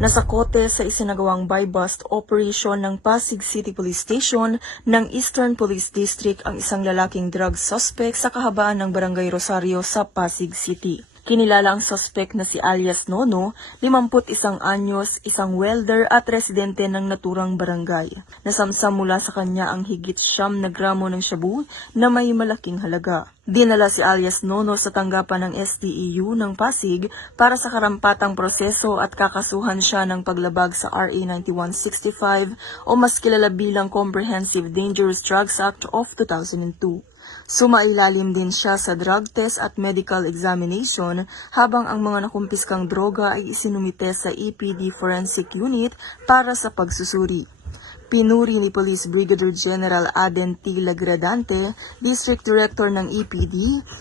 Nasakote sa isinagawang buy-bust operation ng Pasig City Police Station ng Eastern Police District ang isang lalaking drug suspect sa kahabaan ng Barangay Rosario sa Pasig City. Kinilala ang suspect na si alias Nono, 51 anyos, isang welder at residente ng naturang barangay. Nasamsam mula sa kanya ang higit 9 na gramo ng shabu na may malaking halaga. Dinala si alias Nono sa tanggapan ng STEU ng Pasig para sa karampatang proseso at kakasuhan siya ng paglabag sa RA 9165 o mas kilala bilang Comprehensive Dangerous Drugs Act of 2002. Sumailalim din siya sa drug test at medical examination habang ang mga nakumpiskang droga ay isinumite sa EPD Forensic Unit para sa pagsusuri. Pinuri ni Police Brigadier General Aden T. Lagradante, District Director ng EPD,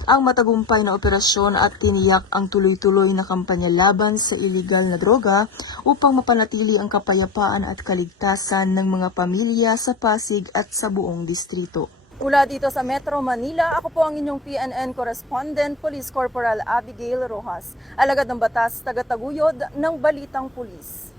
ang matagumpay na operasyon at tiniyak ang tuloy-tuloy na kampanya laban sa iligal na droga upang mapanatili ang kapayapaan at kaligtasan ng mga pamilya sa Pasig at sa buong distrito. Mula dito sa Metro Manila, ako po ang inyong PNN Correspondent, Police Corporal Abigail Rojas, alagad ng batas, taga-taguyod ng Balitang Pulis.